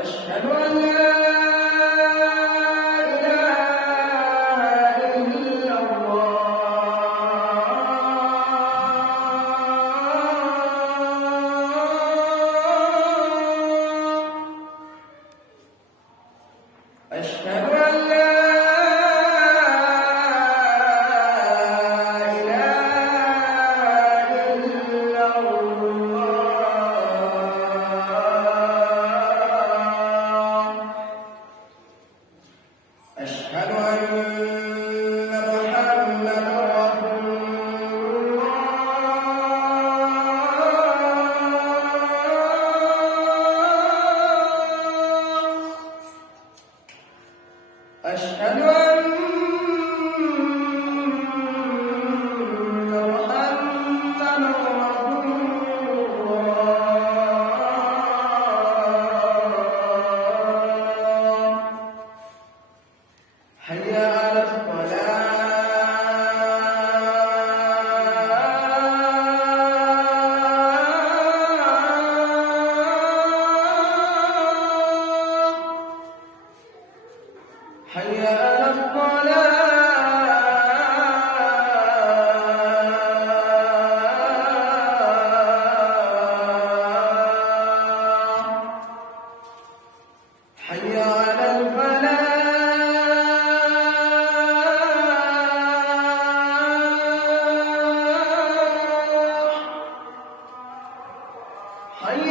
أشهد أن لا إله إلا الله. أشهد أن لا إله إلا الله. أشهد أن محمدًا رسول الله. أشهد أن محمدًا رسول الله. حي على الصلاة. حي على الصلاة. حي على الفلاح. حي